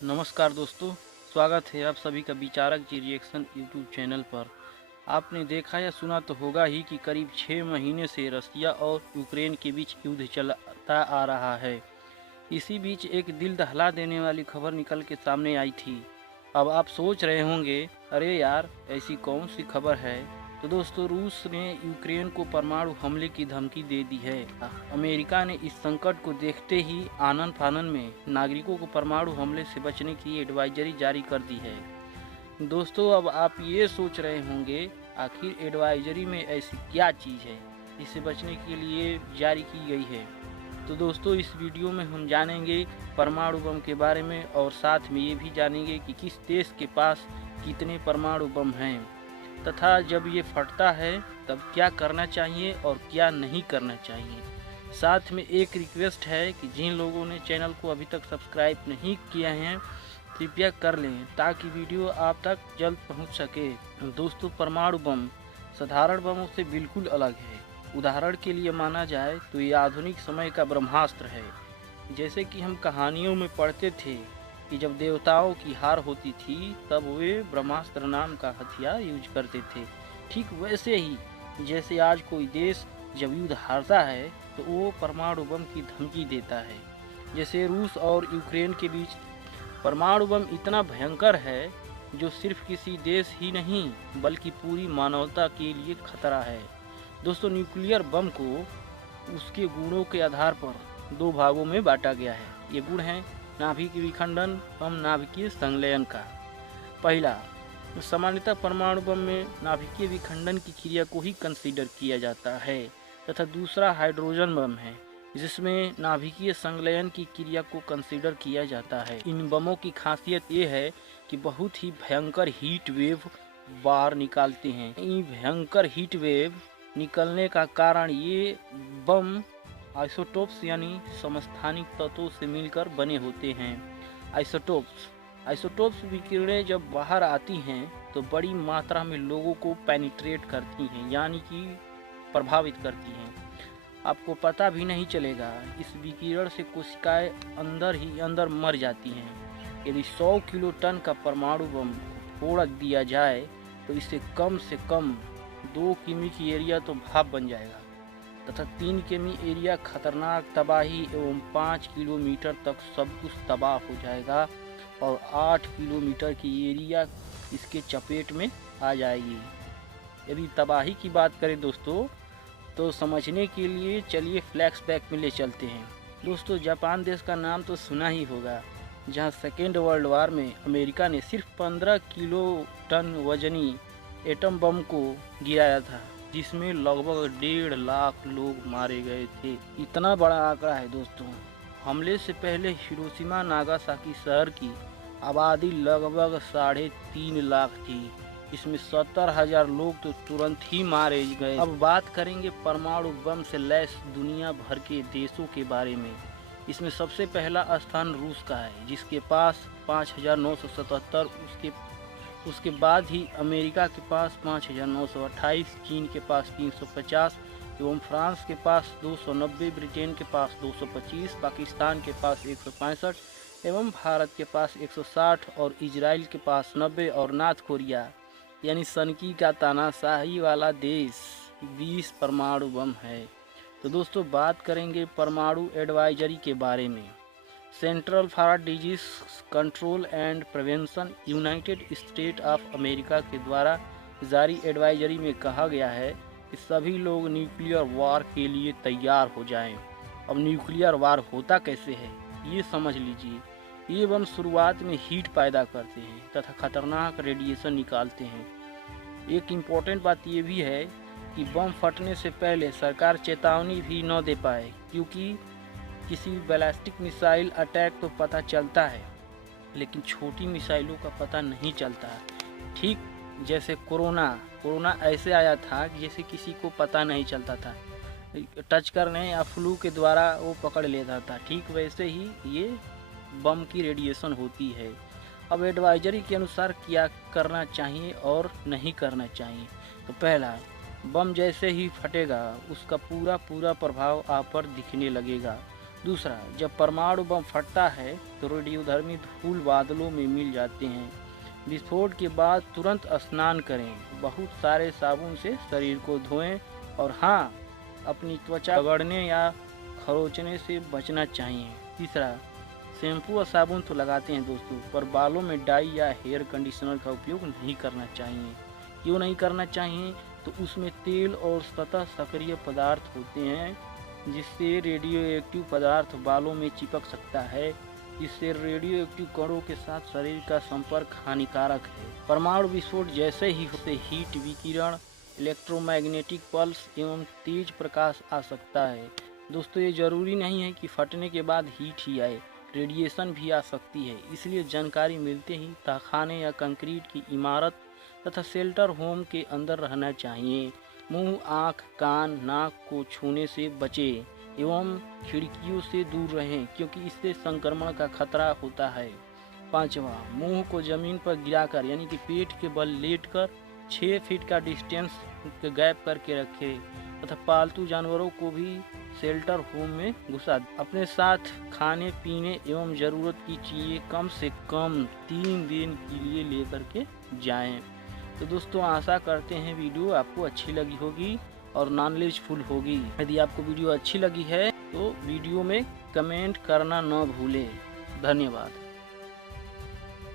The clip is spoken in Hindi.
नमस्कार दोस्तों, स्वागत है आप सभी का विचारक जी रिएक्शन यूट्यूब चैनल पर। आपने देखा या सुना तो होगा ही कि करीब 6 महीने से रसिया और यूक्रेन के बीच युद्ध चलता आ रहा है। इसी बीच एक दिल दहला देने वाली खबर निकल के सामने आई थी। अब आप सोच रहे होंगे, अरे यार ऐसी कौन सी खबर है। तो दोस्तों, रूस ने यूक्रेन को परमाणु हमले की धमकी दे दी है। अमेरिका ने इस संकट को देखते ही आनन फानन में नागरिकों को परमाणु हमले से बचने की एडवाइजरी जारी कर दी है। दोस्तों, अब आप ये सोच रहे होंगे, आखिर एडवाइजरी में ऐसी क्या चीज़ है जिससे बचने के लिए जारी की गई है। तो दोस्तों, इस वीडियो में हम जानेंगे परमाणु बम के बारे में और साथ में ये भी जानेंगे कि किस देश के पास कितने परमाणु बम हैं तथा जब ये फटता है तब क्या करना चाहिए और क्या नहीं करना चाहिए। साथ में एक रिक्वेस्ट है कि जिन लोगों ने चैनल को अभी तक सब्सक्राइब नहीं किया है कृपया कर लें ताकि वीडियो आप तक जल्द पहुंच सके। दोस्तों, परमाणु बम साधारण बमों से बिल्कुल अलग है। उदाहरण के लिए माना जाए तो ये आधुनिक समय का ब्रह्मास्त्र है। जैसे कि हम कहानियों में पढ़ते थे कि जब देवताओं की हार होती थी तब वे ब्रह्मास्त्र नाम का हथियार यूज करते थे। ठीक वैसे ही जैसे आज कोई देश जब युद्ध हारता है तो वो परमाणु बम की धमकी देता है। जैसे रूस और यूक्रेन के बीच परमाणु बम इतना भयंकर है जो सिर्फ किसी देश ही नहीं बल्कि पूरी मानवता के लिए खतरा है। दोस्तों, न्यूक्लियर बम को उसके गुणों के आधार पर दो भागों में बांटा गया है। ये गुण हैं नाभिक विखंडन एवं नाभिकीय संलयन का। पहला, सामान्यतः परमाणु बम में नाभिकीय विखंडन की क्रिया को ही कंसीडर किया जाता है तथा दूसरा हाइड्रोजन बम है जिसमें नाभिकीय संलयन की क्रिया को कंसीडर किया जाता है। इन बमों की खासियत ये है कि बहुत ही भयंकर हीट वेव बाहर निकालते हैं। इन भयंकर हीट वेव निकलने का कारण ये बम आइसोटोप्स यानी समस्थानिक तत्वों से मिलकर बने होते हैं। आइसोटोप्स विकिरणें जब बाहर आती हैं तो बड़ी मात्रा में लोगों को पेनिट्रेट करती हैं यानी कि प्रभावित करती हैं। आपको पता भी नहीं चलेगा। इस विकिरण से कोशिकाएं अंदर ही अंदर मर जाती हैं। यदि 100 किलो टन का परमाणु बम फोड़ दिया जाए तो इससे कम 2 किमी की एरिया तो भाप बन जाएगा तथा 3 किमी एरिया खतरनाक तबाही एवं 5 किलोमीटर तक सब कुछ तबाह हो जाएगा और 8 किलोमीटर की एरिया इसके चपेट में आ जाएगी। यदि तबाही की बात करें दोस्तों तो समझने के लिए चलिए फ्लैशबैक में ले चलते हैं। दोस्तों, जापान देश का नाम तो सुना ही होगा, जहां सेकेंड वर्ल्ड वार में अमेरिका ने सिर्फ 15 किलो टन वजनी एटम बम को गिराया था जिसमें लगभग 1.5 लाख लोग मारे गए थे। इतना बड़ा आंकड़ा है दोस्तों। हमले से पहले हिरोशिमा नागासाकी शहर की आबादी लगभग 3.5 लाख थी। इसमें 70,000 लोग तो तुरंत ही मारे गए। अब बात करेंगे परमाणु बम से लैस दुनिया भर के देशों के बारे में। इसमें सबसे पहला स्थान रूस का है जिसके पास 5,977। उसके बाद ही अमेरिका के पास 5,928, चीन के पास 350 एवं फ्रांस के पास 290, ब्रिटेन के पास 225, पाकिस्तान के पास 165 एवं भारत के पास 160 और इजराइल के पास 90 और नॉर्थ कोरिया यानी सनकी का तानाशाही वाला देश 20 परमाणु बम है। तो दोस्तों, बात करेंगे परमाणु एडवाइजरी के बारे में। Central for disease control and prevention United state of America के द्वारा जारी एडवाइजरी में कहा गया है कि सभी लोग न्यूक्लियर वार के लिए तैयार हो जाएं। अब न्यूक्लियर वार होता कैसे है ये समझ लीजिए। ये बम शुरुआत में हीट पैदा करते हैं तथा खतरनाक रेडिएशन निकालते हैं। एक इम्पोर्टेंट बात ये भी है कि बम फटने से पहले सरकार चेतावनी भी न दे पाए, क्योंकि किसी बैलिस्टिक मिसाइल अटैक तो पता चलता है लेकिन छोटी मिसाइलों का पता नहीं चलता। ठीक जैसे कोरोना ऐसे आया था कि जैसे किसी को पता नहीं चलता था, टच करने या फ्लू के द्वारा वो पकड़ लेता था। ठीक वैसे ही ये बम की रेडिएशन होती है। अब एडवाइजरी के अनुसार क्या करना चाहिए और नहीं करना चाहिए। तो पहला, बम जैसे ही फटेगा उसका पूरा प्रभाव आप पर दिखने लगेगा। दूसरा, जब परमाणु बम फटता है तो रेडियोधर्मी धूल बादलों में मिल जाते हैं। विस्फोट के बाद तुरंत स्नान करें, बहुत सारे साबुन से शरीर को धोएं और हाँ, अपनी त्वचा रगड़ने या खरोचने से बचना चाहिए। तीसरा, शैम्पू और साबुन तो लगाते हैं दोस्तों, पर बालों में डाई या हेयर कंडीशनर का उपयोग नहीं करना चाहिए। क्यों नहीं करना चाहिए? तो उसमें तेल और सतह सक्रिय पदार्थ होते हैं, जिससे रेडियो एक्टिव पदार्थ बालों में चिपक सकता है। इससे रेडियो एक्टिव कणों के साथ शरीर का संपर्क हानिकारक है। परमाणु विस्फोट जैसे ही होते हीट विकिरण, इलेक्ट्रोमैग्नेटिक पल्स एवं तेज प्रकाश आ सकता है। दोस्तों, ये जरूरी नहीं है कि फटने के बाद हीट ही आए, रेडिएशन भी आ सकती है। इसलिए जानकारी मिलते ही तहखाने या कंक्रीट की इमारत तथा शेल्टर होम के अंदर रहना चाहिए। मुंह, आँख, कान, नाक को छूने से बचें एवं खिड़कियों से दूर रहें, क्योंकि इससे संक्रमण का खतरा होता है। पांचवा, मुंह को जमीन पर गिराकर यानी कि पेट के बल लेटकर 6 फीट का डिस्टेंस गैप करके रखें तथा पालतू जानवरों को भी शेल्टर होम में घुसा अपने साथ खाने पीने एवं ज़रूरत की चीज़ें कम से कम 3 दिन के लिए लेकर के जाएं। तो दोस्तों, आशा करते हैं वीडियो आपको अच्छी लगी होगी और नॉलेजफुल होगी। यदि आपको वीडियो अच्छी लगी है तो वीडियो में कमेंट करना न भूलें। धन्यवाद।